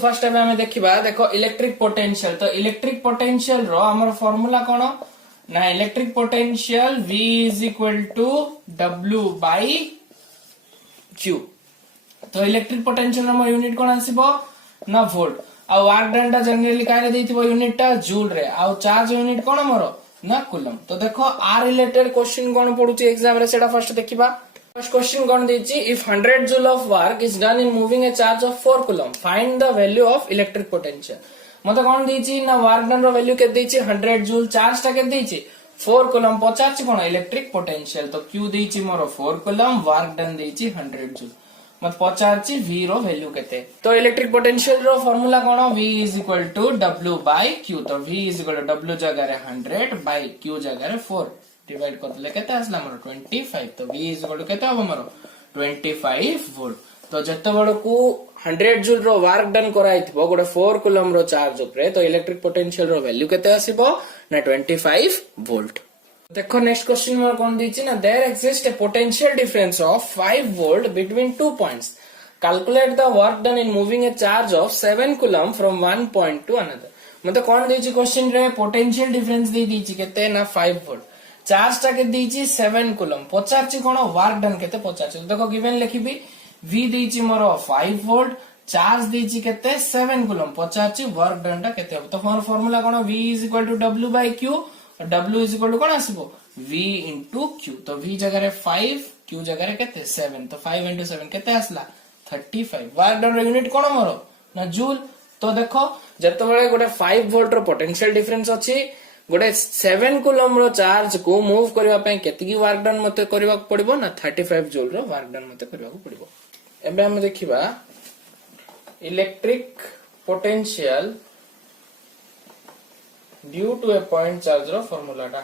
First time हमें देखिबा देखो इलेक्ट्रिक पोटेंशियल। तो इलेक्ट्रिक पोटेंशियल रो हमर फार्मूला कोन ना electric potential V is equal to W by Q। तो इलेक्ट्रिक पोटेंशियल हमर यूनिट कोन आसीबो ना वोल्ट आ वर्क डन टा जनरली काहे देथिबो यूनिट टा जूल रे आ चार्ज यूनिट कोन हमर ना कूलम। तो देखो आर रिलेटेड क्वेश्चन कोन पडुची एग्जाम रे सेटा फर्स्ट देखिबा। फर्स्ट क्वेश्चन कोन देछि if 100 joule of work is done in moving a charge of 4 coulomb find the value of electric potential. मते कोन देछि ना वर्क डन रो वैल्यू के देछि 100 जूल चार्ज टा के देछि 4 कूलम पचाछि कोन इलेक्ट्रिक पोटेंशियल। तो क्यू देछि मोर 4 कूलम वर्क डन देछि 100 जूल मत पचाछि v रो वैल्यू केते। तो इलेक्ट्रिक पोटेंशियल रो फार्मूला कोन v is equal to w by q। तो v is equal to w जगह रे 100 बाय q जगह रे 4 डिवाइड करले केते आसला हमर 25। तो v इज इक्वल टू केते अब हमर 25 वोल्ट। तो जत्ते बड़ को 100 जूल रो वर्क डन कराइथबो गोटे 4 कूलम रो चार्ज ऊपर तो इलेक्ट्रिक पोटेंशियल रो वैल्यू केते आसीबो ना 25 वोल्ट। देखो नेक्स्ट क्वेश्चन में कौन दीची ना there exist a potential difference of 5 volt between 2 points calculate the work done in moving a charge of 7 coulomb from one point to another. मतलब कौन दीची क्वेश्चन रे पोटेंशियल डिफरेंस दे दीची केते ना 5 वोल्ट चार्ज टा के दीची 7 कूलम पचारची कोन वर्क डन केते पचारची। तो देखो गिवन लिखिबी v दीची मोर 5 वोल्ट चार्ज दीची केते 7 कूलम पचारची वर्क डन टा केते। तो हमर फार्मूला कोन v is equal to w by q और W इज इक्वल टू कौन आसीबो V इंटू Q। तो V जगह रे 5 Q जगह रे केते 7। तो 5 इंटू 7 केते आसला 35। वर्क डन रो यूनिट कोन मोर ना जूल। तो देखो जते बेले गोटे 5 वोल्ट रो पोटेंशियल डिफरेंस अछि गोटे 7 कूलम रो चार्ज को मूव करबा पय केतकी वर्क डन मते करबा पड़िबो ना 35 जूल रो वर्क डन मते करबा पड़िबो। एबे हम देखिबा electric potential due to a point charge रो फार्मूला टा।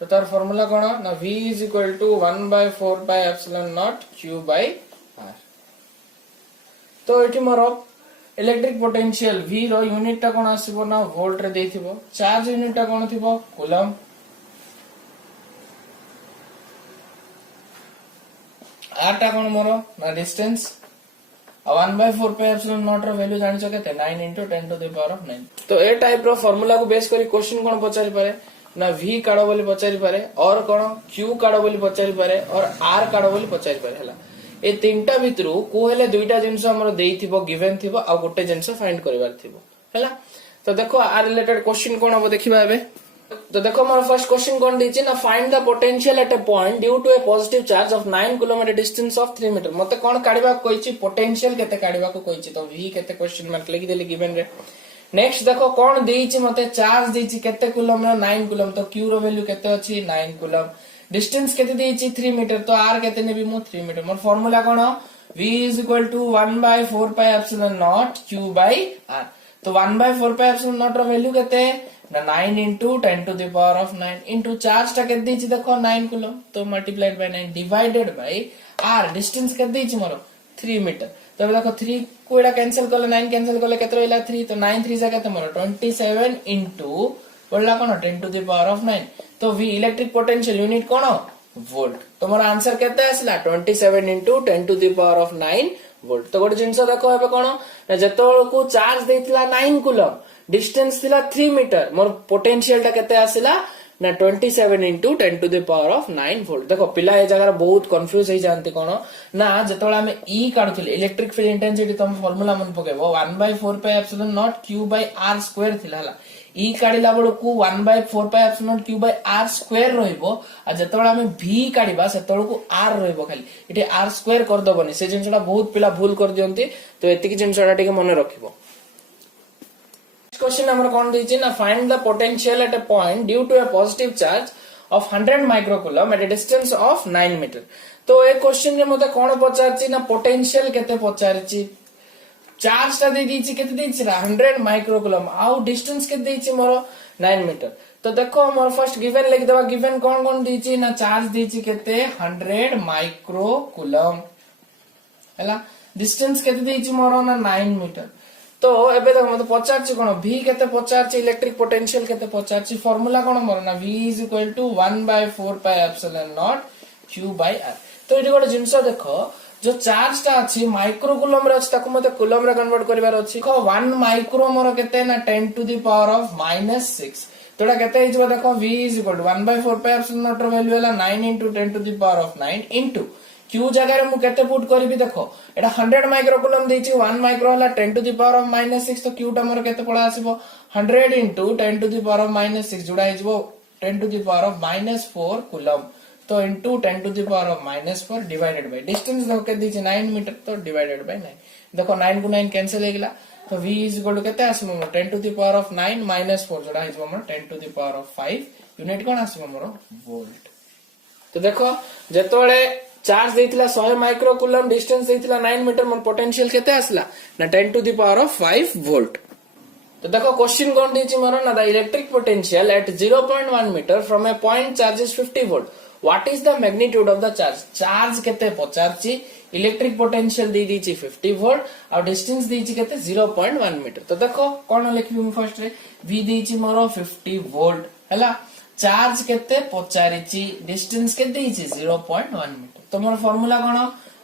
तो तार फार्मूला कोन ना v is equal to 1/4 pi epsilon not q bye r। तो एठी मोर इलेक्ट्रिक पोटेंशियल v रो यूनिट टा कोन आसीबो ना वोल्ट रे देथिबो चार्ज यूनिट टा कोन थिबो कूलम r टा कोन मोर ना डिस्टेंस 1/4 पाई एप्सिलॉन नॉट रो वैल्यू जानि छ केते 9 * 10 टू द पावर ऑफ 9। तो ए टाइप रो फार्मूला को बेस करी क्वेश्चन कोन पचारि पारे ना v काढो बोली पचारि पारे और कोन q काढो बोली पचारि पारे और r काढो बोली पचारि पारे हला। ए तीनटा भितरु को हेले दुईटा जिंस हमर देइथिबो गिवन थिबो आ गोटे जिंस फाइंड करबार थिबो हला। तो देखो आर रिलेटेड क्वेश्चन कोन हबो देखिबा एबे। तो देखो मोर फर्स्ट क्वेश्चन कोन दिछि ना find the potential at a point due to a positive charge of 9 coulomb at a distance of 3 metre. मते कोन काढिबा कोइछि पोटेंशियल केते काढिबा को कोइछि। तो v केते क्वेश्चन मार्क लिखि देली गिवन रे। नेक्स्ट देखो कोन देइछि मते चार्ज देइछि केते कूलम रो 9 कूलम। तो q रो वैल्यू केते अछि 9 कूलम डिस्टेंस केते देइछि 3 मीटर। तो r केते नेबी मो 3 मीटर। मोर फार्मूला कोन v is equal to 1/4 pi epsilon not q bye r। तो 1/4 पाई एप्सिलॉन नॉट रो वैल्यू केते ना 9 into 10 to the power of 9 into charge टा केते देइछि देखो 9 कूलम। तो multiplied by 9 divided by r distance केते देइछि मोर 3 मीटर। तो देखो 3 को एडा कैंसिल करले 9 कैंसिल करले केते रहला 3। तो 9 3 जगह तो मोर 27 इंटू पड़ला कोन 10 टू द पावर ऑफ 9। तो v इलेक्ट्रिक पोटेंशियल यूनिट कोन वोल्ट। तो मोर आंसर केते आसला 27 into 10 to the power of 9 volt. तो गोटे जिंस देखो एबे कोन ना जतोल को चार्ज देइतला 9 कूलम डिस्टेंस थिला 3 मीटर मोर पोटेंशियल टा केते आसिला ना 27 into 10 to the power of 9 volt. देखो पिला ए जगह बहुत कंफ्यूज हो जानते कोन ना जतोला हमें e काढुथिले इलेक्ट्रिक फील्ड इंटेंसिटी तुम फार्मूला मन पकेबो 1/4 pi epsilon not q bye r square थिला हला। e काढिला बडो को 1/4 pi epsilon q bye r square रहइबो आ जतोला हमें v काढिबा सेतोल को r रहइबो खाली इटे r स्क्वायर कर दबनी। से जिंसटा बहुत पिला भूल कर दियंती। तो एतिकी जिंसटा टिके मन रखिबो। क्वेश्चन नंबर कौन दीजिए ना find the potential at a point due to a positive charge of 100 microcoulomb at a distance of 9 metre. तो ए क्वेश्चन रे मते कोन पचारछि ना पोटेंशियल केते पचारछि चार्ज ता दे दीछि केते दीछि 100 माइक्रोकूलम आउ डिस्टेंस केते दीछि मोर 9 मीटर। तो देखो मोर फर्स्ट गिवन लिख देबा गिवन कोन कोन दीछि ना चार्ज दीछि केते 100 माइक्रोकूलम हला डिस्टेंस केते दीछि मोर ना 9 मीटर। तो एबे देखो मते पचारछि कोन v केते पचारछि इलेक्ट्रिक पोटेंशियल केते पचारछि फार्मूला कोन मोर ना v is equal to 1/4 pi epsilon not q bye r। तो एठी गोटे जिंस देखो जो चार्ज टा अछि माइक्रो कूलम रे अछि ताको मते कूलम रे कन्वर्ट करिवार अछि। देखो 1 माइक्रो मोर केते ना 10 टू द पावर ऑफ -6 तोड़ा केते हिजबो देखो v is equal to 1/4 pi epsilon nought रो वैल्यू हैला 9 into 10 to the power of 9 into q जगह रे मु केते पुट करबी देखो एटा 100 माइक्रो कूलम देछि 1 माइक्रो हैला 10 टू द पावर ऑफ -6 तो q टा मोर केते पड़ा आसीबो 100 into 10 to the power of -6 जोड़ा हिजबो 10 to the power of -4 coulomb तो into 10 to the power of -4 divided by distance देखो के दीची 9 मीटर तो डिवाइडेड बाय 9 देखो 9 को 9 कैंसिल हो गेला तो v इज इक्वल टू केते आसीबो 10 टू द पावर ऑफ 9 -4 जोड़ा हिजबो हमर 10 to the power of 5 unit कोन आसीबो हमर वोल्ट। तो देखो जेतोळे चार्ज देथिला 100 माइक्रो कूलम डिस्टेंस देथिला 9 मीटर मन पोटेंशियल केते आसला ना 10 to the power of 5 volt. तो देखो क्वेश्चन कोन दीची मोर ना the electric potential at 0.1 metre from a point charge is 50 volt what is the magnitude of the charge. Charge केते पचारची इलेक्ट्रिक पोटेंशियल दी दीची 50 वोल्ट और डिस्टेंस दीची केते 0.1 मीटर। तो देखो कोन लिखबी मु फर्स्ट रे v दीची मोर 50 वोल्ट हैला चार्ज केते पचारिची डिस्टेंस केते दीची 0.1 मीटर। तो मोर फार्मूला कोन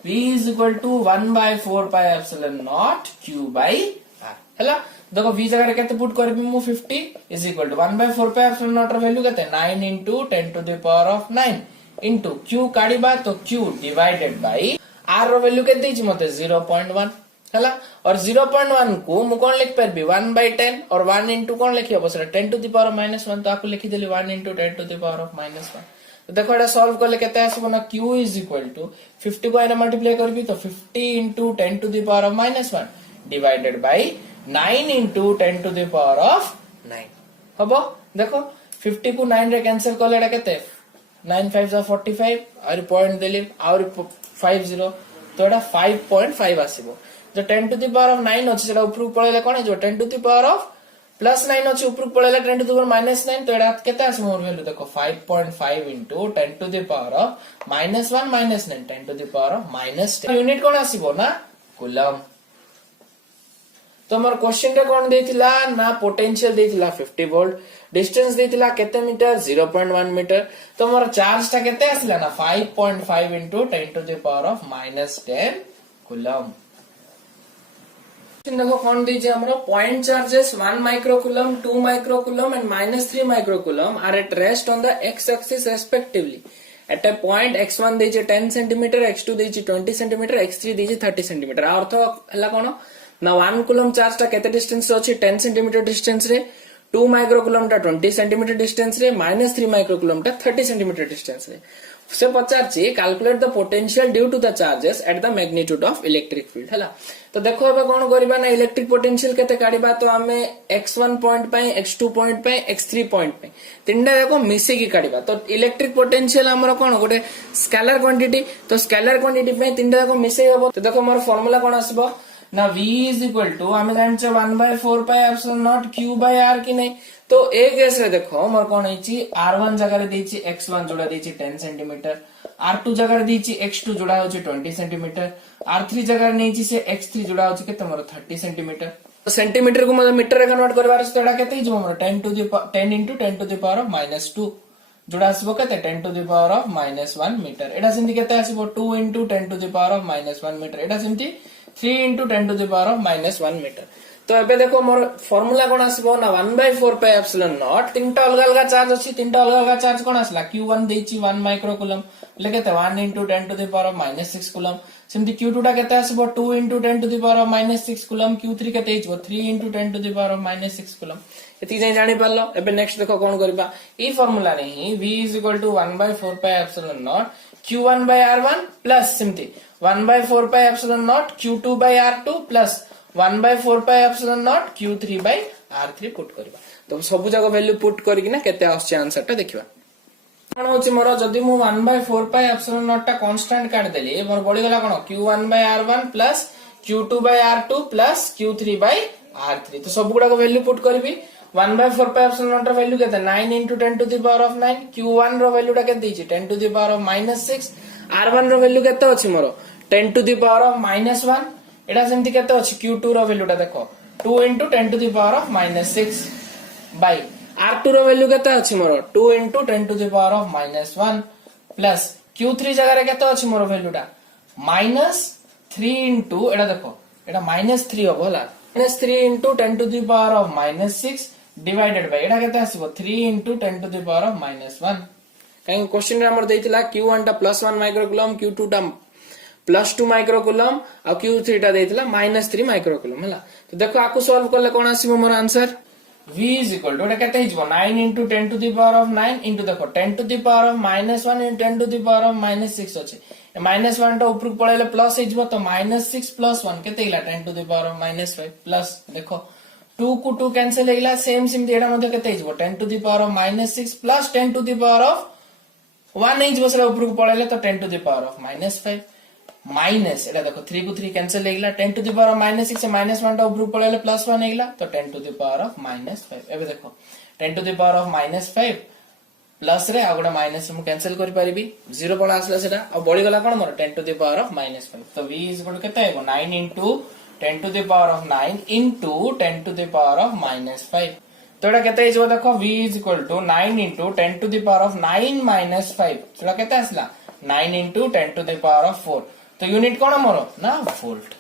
v is equal to 1/4 pi epsilon not q bye r हैला देखो v जगह रे केते पुट करबी मु 50 is equal to 1/4 pi epsilon nought रो वैल्यू केते 9 into 10 to the power of 9 into q काढीबा तो q डिवाइडेड बाय r रो वैल्यू केते दीची मते 0.1 हैला और 0.1 को मु कोन लिख परबी 1/10 और 1 into कोन लिखि हबो सर 10 टू द पावर -1 तो आकु लिखि देली 1 into 10 to the power of -1। तो देखो एटा सॉल्व करले केते आसीबो ना q इज इक्वल टू 50 को एना मल्टीप्लाई करबी तो 50 into 10 to the power of -1 divided by 9 into 10 to the power of 9 हबो देखो 50 को 9 रे कैंसिल करले एटा केते 9 5 जा 45 और पॉइंट देली और 50 तो एटा 5.5 आसीबो जो 10 टू द पावर ऑफ 9 अछि सेटा ऊपर पळेले कोन जो 10 टू द पावर ऑफ +9 अछि ऊपर पळेले 10 टू द पावर -9 तो एटा केते आसीबो मोर वैल्यू देखो 5.5 into 10 to the power of -1 -9 10 to the power of -10 unit कोन आसीबो ना कूलम। तो मोर क्वेश्चन रे कोन देथिला ना पोटेंशियल देथिला 50 वोल्ट डिस्टेंस देथिला केते मीटर 0.1 मीटर तो मोर चार्ज ता केते आसिला ना 5.5 into 10 to the power of -10 coulomb. देखो कोन दीजे हमरो point charges 1 micro coulomb 2 micro coulomb and -3 micro coulomb are at rest on the x axis respectively at a point x1 दीजे 10 सेंटीमीटर x2 दीजे 20 सेंटीमीटर x3 दीजे 30 centimetre अर्थ हला कोन ना 1 coulomb charge टा केते डिस्टेंस अछि 10 सेंटीमीटर डिस्टेंस रे 2 micro coulomb टा 20 सेंटीमीटर डिस्टेंस रे -3 माइक्रो कूलम टा 30 सेंटीमीटर डिस्टेंस रे से पचारची calculate the potential due to the charges at the magnitude of electric field हैला। तो देखो एबे कोन करबा ना इलेक्ट्रिक पोटेंशियल केते काढिबा तो हमें x1 पॉइंट पे x2 पॉइंट पे x3 पॉइंट पे तीनटा देखो मिसे की काढिबा तो इलेक्ट्रिक पोटेंशियल हमरो कोन गोटे स्केलर क्वांटिटी तो स्केलर क्वांटिटी पे तीनटा देखो मिसे हबो तो देखो मोर फार्मूला कोन आसीबो ना v इज इक्वल टू हमें जानछे 1/4 pi epsilon not q bye r की नहीं तो एक केस रे देखो मोर कोन होईची r1 जगह रे देची x1 जोड़ा देची 10 सेंटीमीटर r2 जगह रे देची x2 जोड़ा होची 20 सेंटीमीटर r3 जगह रे नेची से x3 जोड़ा होची केते मोर 30 सेंटीमीटर तो सेंटीमीटर को मतलब मीटर रे कन्वर्ट करबार से तोडा केते हिजो मोर 10 into 10 to the power of -2 जोड़ा आसीबो केते 10 to the power of -1 metre एटा सिंती केते आसीबो 2 into 10 to the power of -1 metre एटा सिंती 3 into 10 to the power of -1 metre. तो एबे देखो मोर फार्मूला कोन आसीबो ना 1/4 पाई एप्सिलॉन नॉट तीनटा अलग अलग चार्ज अछि तीनटा अलग अलग चार्ज कोन आसला q1 देछि 1 माइक्रो कूलम लेकेते 1 into 10 to the power of -6 coulomb सिमती q2 टा केते आसीबो 2 into 10 to the power of -6 coulomb q3 केते हिजबो 3 into 10 to the power of -6 coulomb एति जाय जानि पारलो। एबे नेक्स्ट देखो कोन करबा ई फार्मूला रे ही v is equal to 1/4 pi epsilon naught q1 by r1 plus सिमती 1/4 pi epsilon naught q2 by r2 plus 1/4 pi epsilon naught q3 by r3 put करबा तो सब जगह वैल्यू पुट करिक ना केते आछे आंसर टा देखिबा कोन होची मोर जदी मु 1/4 पाई एप्सिलॉन नॉट टा कांस्टेंट काट देली मोर बढी गला कोन q1 by r1 plus q2 by r2 plus q3 by r3 तो सब गुडा को वैल्यू पुट करबी 1/4 पाई एप्सिलॉन नॉट रा वैल्यू केते 9 into 10 to the power of 9 q1 रो वैल्यू टा केते दिछि 10 to the power of -6 r1 रो वैल्यू केते अछि मोर 10 टू द पावर ऑफ -1 एटा सेमति केते अछि q2 रो वैल्यू टा देखो 2 into 10 to the power of -6 by r2 रो वैल्यू केते अछि मोर 2 into 10 to the power of -1 plus q3 जगह रे केते अछि मोर वैल्यू टा -3 इंटू एटा देखो एटा -3 हम होला -3 into 10 to the power of -6 divided by एटा केते आसीबो 3 into 10 to the power of -1 कहीं क्वेश्चन रे हमर देइतिला Q1 टा +1 माइक्रोकूलम Q2 टा +2 माइक्रोकूलम आ Q3 टा देइतिला -3 माइक्रोकूलम होला तो देखो आकु सॉल्व करले कोन आसीबो मोर answer V is equal to एटा केते हिजबो 9 into 10 to the power of 9 into देखो 10 to the power of -1 into 10 to the power of -6 अछि -1 टा ऊपर पळेले प्लस हिजबो तो -6 + 1 केते हिला 10 to the power of -5 plus देखो 2 को 2 कैंसिल हिला सेम एटा मध्ये केते हिजबो 10 to the power of -6 plus 10 to the power of 1 हिजबो सेला ऊपर पळेले तो 10 to the power of -5 minus एटा देखो 3 को 3 कैंसिल हेगला 10 टू द पावर ऑफ -6 से -1 टा ऊपर पळेले +1 हेगला तो 10 टू द पावर ऑफ -5 एबे देखो 10 to the power of -5 plus रे आगुडा माइनस मु कैंसिल करि परिबी 0 पळा आसला सेटा आ बळी गला कोन मोर 10 टू द पावर ऑफ -5 तो v इज इक्वल टू केते हेबो 9 into 10 to the power of 9 into 10 to the power of -5 तो एटा केते हिजबो देखो v is equal to 9 into 10 to the power of 9 - 5 सेटा केते आसला 9 into 10 to the power of 4 तो यूनिट कोन मोर ना वोल्ट।